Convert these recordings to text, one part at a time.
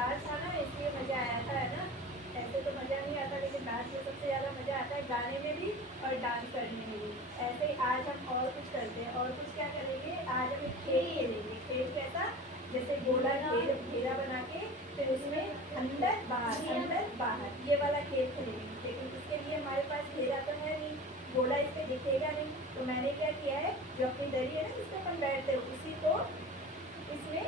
Dance था ना इसलिए मज़ा आया था, है ना। ऐसे तो मज़ा नहीं आता, लेकिन डांस में सबसे ज़्यादा मज़ा आता है, गाने में भी और डांस करने में भी। ऐसे ही आज हम और कुछ करते हैं, और कुछ क्या करेंगे, आज हम एक खेल खेलेंगे। खेल कैसा, जैसे गोला घेरा बना के फिर उसमें अंदर बाहर ये वाला खेल खेलेंगे। लेकिन इसके लिए हमारे पास घेरा तो है नहीं, गोला इस पर दिखेगा नहीं, तो मैंने क्या किया है, जो अपनी दरी है ना जिस पर अपन बैठते हो उसी को इसमें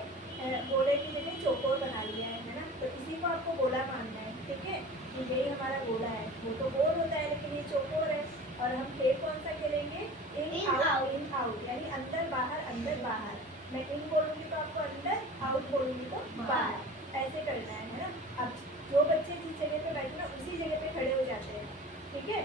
गोले की जगह चौकोर बना लिया है ना। तो इसी को आपको गोला मानना है, ठीक है। यही हमारा गोला है, वो तो गोल होता है लेकिन ये चौकोर है। और हम खेल कौन सा खेलेंगे, इन आउट, यानी अंदर बाहर। मैं इन बोलूँगी तो आपको अंदर, आउट बोलूँगी तो बाहर, ऐसे करना है ना। अब जो बच्चे जिस जगह पे बैठे ना उसी जगह पे खड़े हो जाते हैं, ठीक है।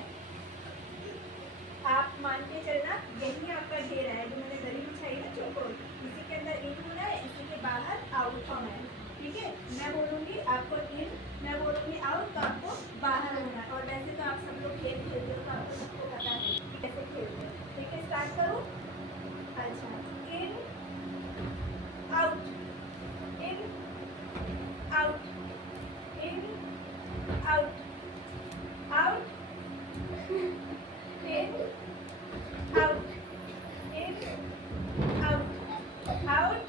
आप मान के चलना, यही आपका घेरा है जो मैंने दरी बिछाई है चौकोर, इसी के अंदर इन होना है, इसी के बाहर आउट होना है, ठीक है। मैं बोलूँगी आपको इन, मैं बोलूँगी आउट, तो आपको बाहर होना है। और वैसे तो आप सब लोग खेल खेलते हो, तो आपको सबको पता है कि कैसे खेलते हैं, ठीक है। स्टार्ट करूँ, अच्छा। In out, in out, in out, out in out, in out, out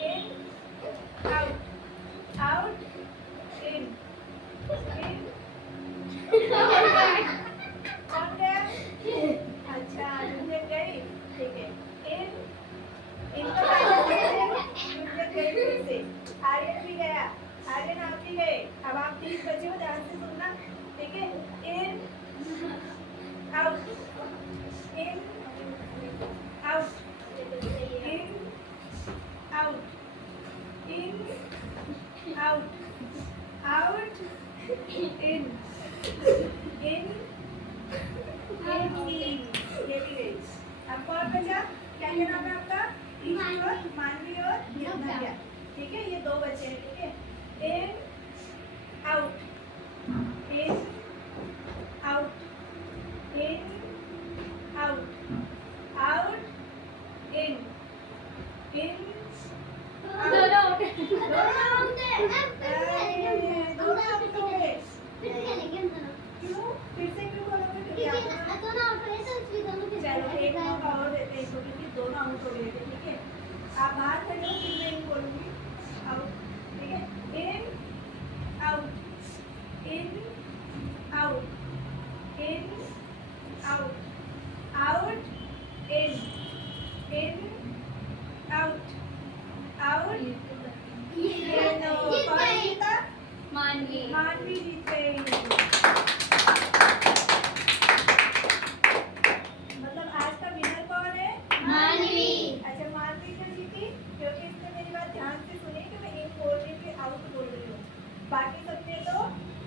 in out, out in, in कौन गया, अच्छा मुझे गई, ठीक है। इन इनको मुझे गई फिर से, आर्यन भी गया, आर्यन आप भी गए। अब आप 3 बचे हो, ध्यान से सुनना, ठीक है। In out, in out, in out, in out, out in, in ये भी गई। अब कौन बचा, क्या क्या नाम है आपका, मानवी और नव्या, ठीक है। ये 2 बचे हैं, ठीक है। In out, in out, in out, out in, in दोनों आउट है, दोनों आउट हो गए। क्यों, फिर से क्यों बोलोगे, चलो एक मौका और देते हैं इसको, क्योंकि दोनों आउट हो गए थे, ठीक है। आप बाहर खड़े हो, फिर मैं इन बोलूंगी आउट, ठीक है। In out, in out, in out, out in, in out, out. ये नो, कौन जीता, मानवी जीत गई। मतलब आज का विनर कौन है, मानवी। अच्छा, मानवी क्यों जीती, क्योंकि इसने मेरी बात ध्यान से सुनी कि मैं इन बोल रही थी, आउट बोल रही हूँ। बाकी सबने तो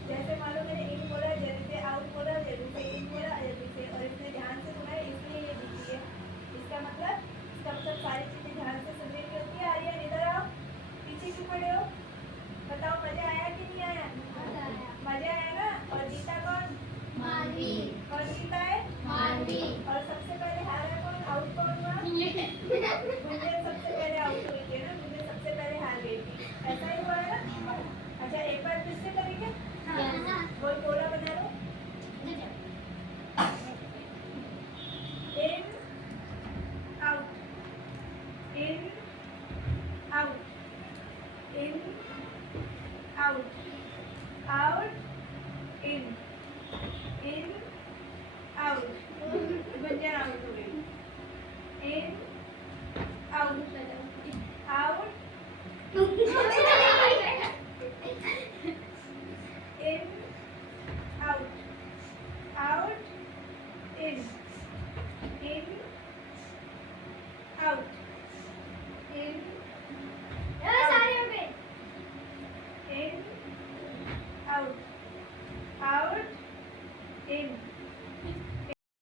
जैसे मान लो मैंने इन बोला, जल्दी से आउट बोला, जल्दी से इन बोला, जल्दी से, और इसने ध्यान से सुना है, इसलिए ये जीती है। इसका मतलब सारी चीजें ध्यान से सुनने की होती है। आर्यन इधर आओ, पीछे क्यों खड़े हो, बताओ मजा आया कि नहीं आया, मजा आया ना। और जीता कौन, मानवी। कौन जीता है, मानवी। और सबसे पहले हारा कौन, आउट कौन हुआ, मुझे सबसे पहले आउट हुई थी ना, मुझे सबसे पहले हार गई थी, ऐसा ही हुआ है ना। अच्छा एक बार फिर से करेंगे, कोई गोला बना लो। In out, in out, in out, out in, in out, Gunjan out हो गई। In out, out in out, out in, in out, in सारे हो गए, इन आउट, आउट